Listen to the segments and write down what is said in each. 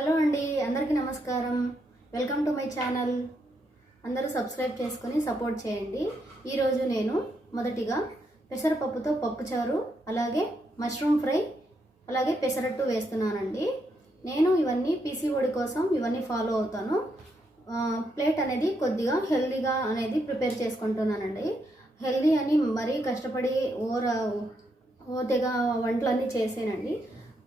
Hello అండి, అందరికీ నమస్కారం. Welcome to my channel. అందరూ సబ్స్క్రైబ్ చేసుకొని సపోర్ట్ చేయండి. ఈరోజు నేను మొదటిగా పెసరపప్పుతో పప్పుచారు, అలాగే మష్రూమ్ ఫ్రై, అలాగే పెసరట్టు వేస్తున్నానండి. నేను ఇవన్నీ పీసీఓడి కోసం ఇవన్నీ ఫాలో అవుతాను. ప్లేట్ అనేది కొద్దిగా హెల్దీగా అనేది ప్రిపేర్ చేసుకుంటున్నానండి. హెల్దీ అని మరీ కష్టపడి ఓతేగా వంటలన్నీ చేసేనండి.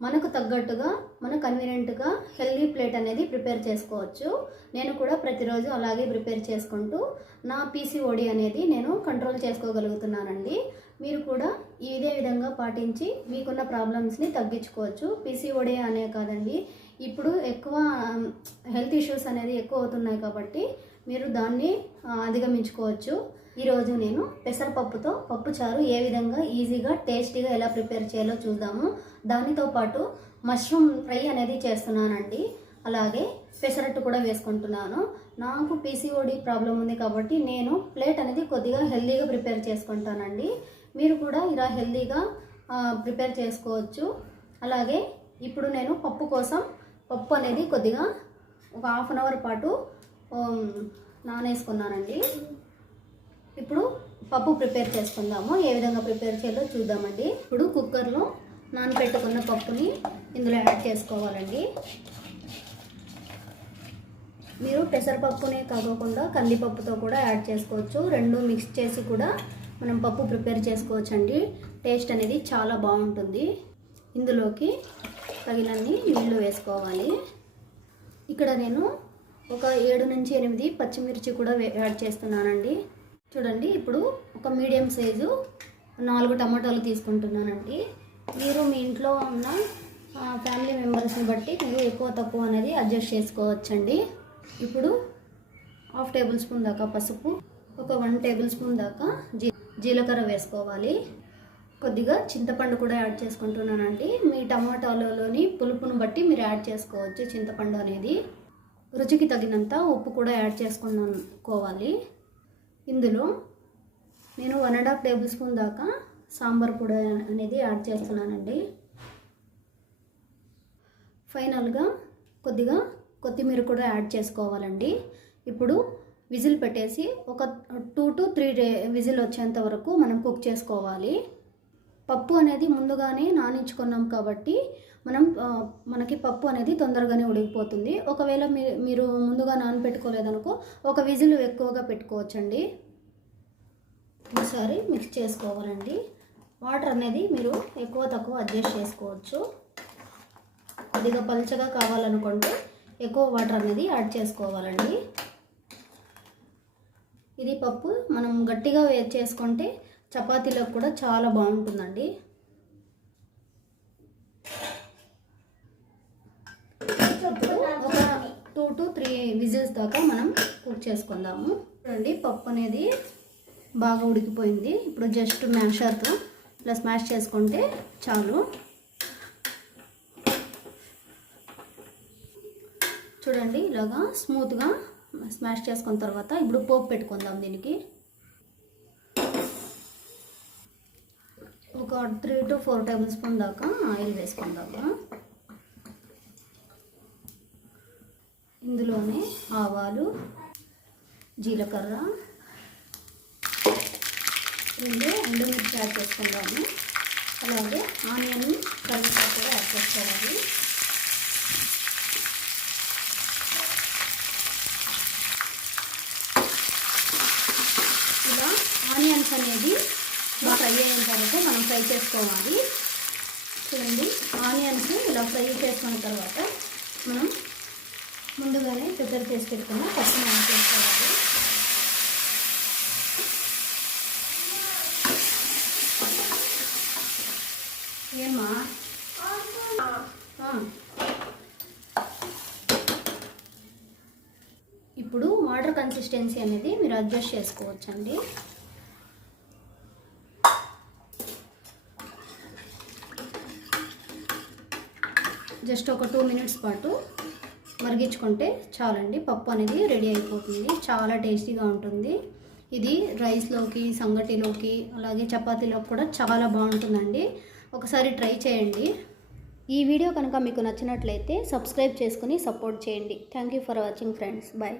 మనకు తగ్గట్టుగా మన కన్వీనియంట్గా హెల్దీ ప్లేట్ అనేది ప్రిపేర్ చేసుకోవచ్చు. నేను కూడా ప్రతిరోజు అలాగే ప్రిపేర్ చేసుకుంటూ నా పీసీఓడి అనేది నేను కంట్రోల్ చేసుకోగలుగుతున్నానండి. మీరు కూడా ఇదే విధంగా పాటించి మీకున్న ప్రాబ్లమ్స్ని తగ్గించుకోవచ్చు. పీసీఓడి అనే కాదండి, ఇప్పుడు ఎక్కువ హెల్త్ ఇష్యూస్ అనేది ఎక్కువ అవుతున్నాయి కాబట్టి మీరు దాన్ని అధిగమించుకోవచ్చు. ఈరోజు నేను పెసరపప్పుతో పప్పుచారు ఏ విధంగా ఈజీగా టేస్టీగా ఎలా ప్రిపేర్ చేయాలో చూద్దాము. దానితో పాటు మష్రూమ్ ఫ్రై అనేది చేస్తున్నానండి. అలాగే పెసరట్టు కూడా వేసుకుంటున్నాను. నాకు పీసీఓడి ప్రాబ్లం ఉంది కాబట్టి నేను ప్లేట్ అనేది కొద్దిగా హెల్తీగా ప్రిపేర్ చేసుకుంటానండి. మీరు కూడా ఇలా హెల్తీగా ప్రిపేర్ చేసుకోవచ్చు. అలాగే ఇప్పుడు నేను పప్పు కోసం పప్పు అనేది కొద్దిగా ఒక హాఫ్ అన్ అవర్ పాటు నానేసుకున్నానండి. ఇప్పుడు పప్పు ప్రిపేర్ చేసుకుందాము. ఏ విధంగా ప్రిపేర్ చేయాలో చూద్దామండి. ఇప్పుడు కుక్కర్లో నానబెట్టుకున్న పప్పుని ఇందులో యాడ్ చేసుకోవాలండి. మీరు పెసరపప్పునే కాకుండా కందిపప్పుతో కూడా యాడ్ చేసుకోవచ్చు. రెండు మిక్స్ చేసి కూడా మనం పప్పు ప్రిపేర్ చేసుకోవచ్చండి. టేస్ట్ అనేది చాలా బాగుంటుంది. ఇందులోకి తగినన్ని నీళ్లు వేసుకోవాలి. ఇక్కడ నేను ఒక 7 నుంచి 8 పచ్చిమిర్చి కూడా యాడ్ చేస్తున్నానండి. చూడండి, ఇప్పుడు ఒక మీడియం సైజు 4 టమాటాలు తీసుకుంటున్నానండి. మీరు మీ ఇంట్లో ఉన్న ఫ్యామిలీ మెంబర్స్ని బట్టి మీరు ఎక్కువ తక్కువ అనేది అడ్జస్ట్ చేసుకోవచ్చండి. ఇప్పుడు హాఫ్ టేబుల్ స్పూన్ దాకా పసుపు, ఒక 1 టేబుల్ స్పూన్ దాకా జీలకర్ర వేసుకోవాలి. కొద్దిగా చింతపండు కూడా యాడ్ చేసుకుంటున్నానండి. మీ టమాటాలలోని పులుపును బట్టి మీరు యాడ్ చేసుకోవచ్చు చింతపండు అనేది. రుచికి తగినంత ఉప్పు కూడా యాడ్ చేసుకోవాలి. ఇందులో నేను 1.5 టేబుల్ స్పూన్ దాకా సాంబార్ పొడి అనేది యాడ్ చేస్తున్నానండి. ఫైనల్గా కొద్దిగా కొత్తిమీర కూడా యాడ్ చేసుకోవాలండి. ఇప్పుడు విజిల్ పెట్టేసి ఒక 2 to 3 విజిల్ వచ్చేంత వరకు మనం కుక్ చేసుకోవాలి. పప్పు అనేది ముందుగానే నానించుకున్నాం కాబట్టి మనకి పప్పు అనేది తొందరగానే ఉడికిపోతుంది. ఒకవేళ మీరు ముందుగా నానబెట్టుకోలేదనుకో ఒక విజిల్ ఎక్కువగా పెట్టుకోవచ్చండి. ఒకసారి మిక్స్ చేసుకోవాలండి. వాటర్ అనేది మీరు ఎక్కువ తక్కువ అడ్జస్ట్ చేసుకోవచ్చు. కొద్దిగా పలుచగా కావాలనుకుంటే ఎక్కువ వాటర్ అనేది యాడ్ చేసుకోవాలండి. ఇది పప్పు మనం గట్టిగా చేసుకుంటే చపాతీలకు కూడా చాలా బాగుంటుందండి. ఒక 2 to 3 విజిల్స్ దాకా మనం కుక్ చేసుకుందాము. చూడండి, పప్పు అనేది బాగా ఉడికిపోయింది. ఇప్పుడు జస్ట్ మ్యాషర్తో ఇలా స్మాష్ చేసుకుంటే చాలు. చూడండి, ఇలాగా స్మూత్గా స్మాష్ చేసుకున్న తర్వాత ఇప్పుడు పోపు పెట్టుకుందాం. దీనికి ఒక 3 to 4 టేబుల్ స్పూన్ దాకా ఆయిల్ వేసుకుందాము. ఇందులోనే ఆవాలు, జీలకర్ర, 2 ఎండుమిర్చి యాడ్ చేసుకుందాము. అలాగే ఆనియన్ కరివేపాకు కూడా యాడ్ చేసుకోవాలి. ఇలా ఆనియన్స్ అనేది బాగా ఫ్రై అయిన తర్వాత మనం ఫ్రై చేసుకోవాలి. చూడండి, ఆనియన్స్ ఇలా ఫ్రై చేసుకున్న తర్వాత మనం ముందుగానే ప్రిపేర్ చేసి పెట్టుకున్న పప్పుని యాడ్ చేసుకోవాలి. ఏమా ఇప్పుడు వాటర్ కన్సిస్టెన్సీ అనేది మీరు అడ్జస్ట్ చేసుకోవచ్చండి. జస్ట్ ఒక 2 మినిట్స్ పాటు మరిగించుకుంటే చాలండి. పప్పు అనేది రెడీ అయిపోతుంది. చాలా టేస్టీగా ఉంటుంది. ఇది రైస్లోకి, సంగటిలోకి, అలాగే చపాతీలోకి కూడా చాలా బాగుంటుందండి. ఒకసారి ట్రై చేయండి. ఈ వీడియో కనుక మీకు నచ్చినట్లయితే సబ్స్క్రైబ్ చేసుకుని సపోర్ట్ చేయండి. Thank you for watching friends. Bye.